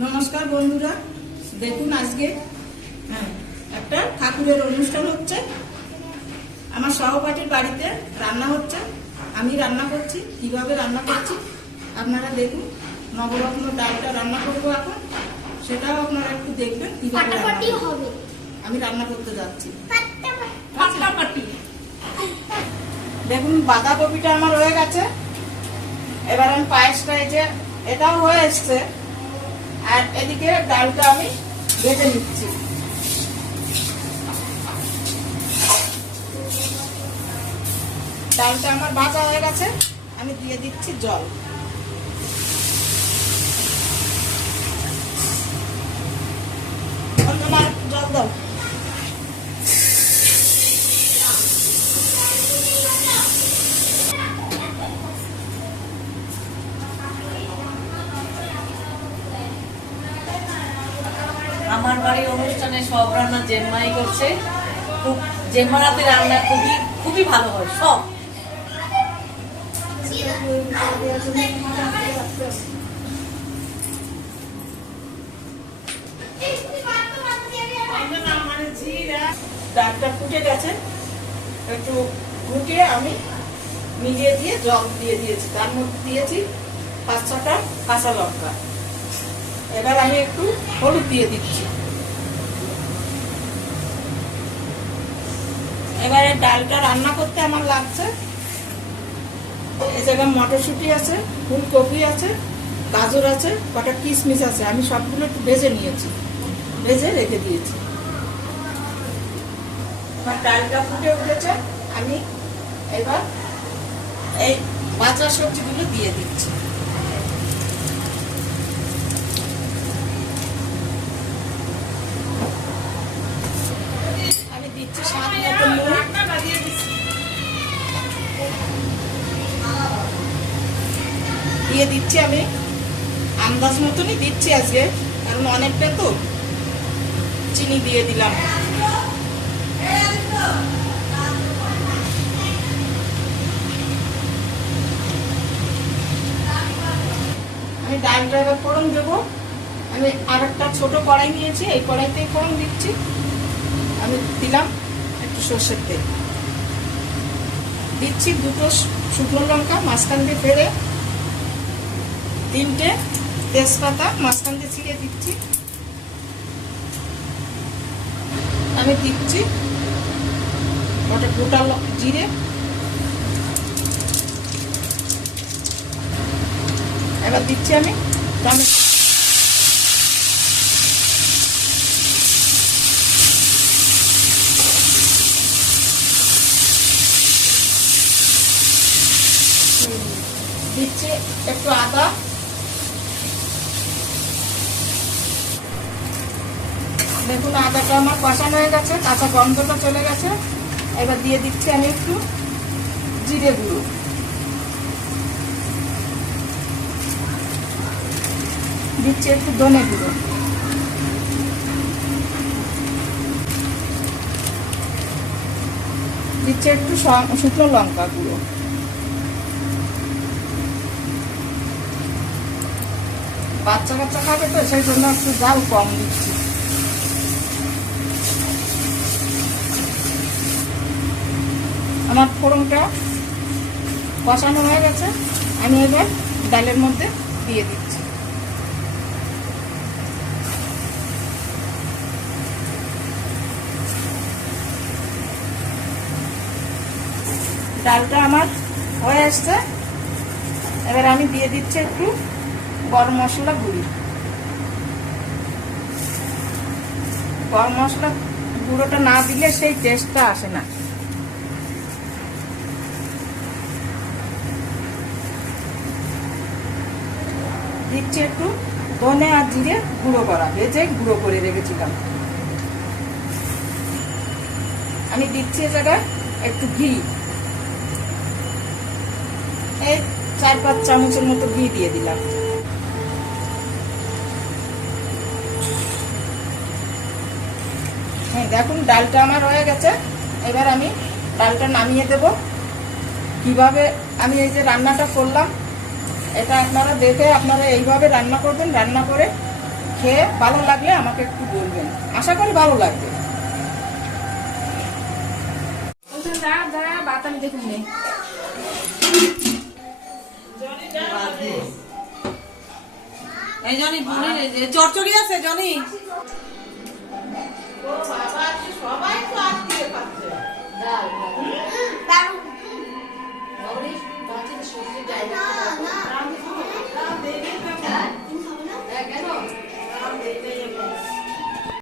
নমস্কার বন্ধুরা, দেখুন আজকে একটা ঠাকুরের অনুষ্ঠান হচ্ছে। আমার সহপাঠীর বাড়িতে রান্না হচ্ছে, আমি রান্না করছি। কিভাবে রান্না করছি আপনারা দেখুন। নবরত্ন ডালটা রান্না করবো এখন, সেটাও আপনারা একটু দেখবেন কিভাবে রান্না হবে। আমি রান্না করতে যাচ্ছি। দেখুন বাঁধাকপিটা আমার হয়ে গেছে। এবার আমি পায়েসটা এই যে এটাও হয়ে এসছে, আর এদিকে ডালটা আমি ভেজে নিচ্ছি। ডালটা আমার ভাজা হয়ে গেছে, আমি দিয়ে দিচ্ছি জল। জল দাও। আমার বাড়ির অনুষ্ঠানে সব রান্না জেম্মাই করছে। খুব জেম্মার হাতে রান্না খুবই ভালো হয় সব। ডালটা ফুটে গেছে, একটু ফুটিয়ে আমি মিলিয়ে দিয়ে জল দিয়ে দিয়েছি। তার মধ্যে দিয়েছি 5-6টা কাঁচা লঙ্কা। এবার আমি একটু হলুদ দিয়ে দিচ্ছি। এবারে ডালটা রান্না করতে আমার লাগছে, এই জায়গায় মটরশুঁটি আছে, ফুলকপি আছে, গাজর আছে, কটা কিশমিশ আছে। আমি সবগুলো একটু ভেজে নিয়েছি, ভেজে রেখে দিয়েছি। আমার ডালটা ফুটে উঠেছে, আমি এবার এই ভাজা সবজিগুলো দিয়ে দিচ্ছি। আমি দিচ্ছি স্বাদ মতো নুন, দিয়ে দিচ্ছি আমি আন্দাজ মতনই দিচ্ছি আজকে, কারণ অনেকটা তো চিনি দিয়ে দিলাম। আমি ডালটা এবার ফোড়ন দেবো। আমি আরেকটা ছোট কড়াই নিয়েছি, এই কড়াইতেই ফোড়ন দিচ্ছি। আমি দিলাম একটু সর্ষের তেল, দিচ্ছি 2টো শুকনো লঙ্কা মাঝখান দিয়ে ফেলে, 3টে তেজপাতা মাঝখান দিয়ে ছিঁড়ে দিচ্ছি। আমি দিচ্ছি ওটা গোটা জিরে, এবার দিচ্ছি আমি টমেটো, দিচ্ছি একটু আদা, দেখুন আদাটা আমার কষানো হয়ে গেছে, কাঁচা গন্ধটা চলে গেছে। এবার দিয়ে দিচ্ছি আমি একটু জিরে গুঁড়ো, দিচ্ছি একটু ধনে গুঁড়ো, দিচ্ছি একটু শুকনো লঙ্কা গুঁড়ো। বাচ্চা কাচ্চা খাবে তো, সেই জন্য একটু ঝাল কম দিচ্ছি। আমার ফোড়নটা কষানো হয়ে গেছে, আমি এবার ডালের মধ্যে দিয়ে দিচ্ছি। ডালটা আমার হয়ে আসছে, এবার আমি দিয়ে দিচ্ছি একটু গরম মশলা গুঁড়ি। গরম মশলা গুঁড়োটা না দিলে সেই টেস্টটা আসে না। দিচ্ছি একটু ধনে আর জিরে গুঁড়ো করা, ভেজে গুঁড়ো করে রেখেছিলাম। আমি দিচ্ছি এ জায়গায় একটু ঘি, এই 4-5 চামচের মতো ঘি দিয়ে দিলাম। হ্যাঁ দেখুন ডালটা আমার হয়ে গেছে, এবার আমি ডালটা নামিয়ে দেব। কিভাবে আমি এই যে রান্নাটা করলাম, এটা আপনারা দেখে আপনারা এইভাবে রান্না করবেন। রান্না করে খেয়ে ভালো লাগলে আমাকে একটু বলবেন, আশা করি ভালো লাগবে। বাতাম দেখুন নেই। এই জনি চচ্চড়ি আছে জনি। সবাই তো আজকে খাচ্ছে। কেন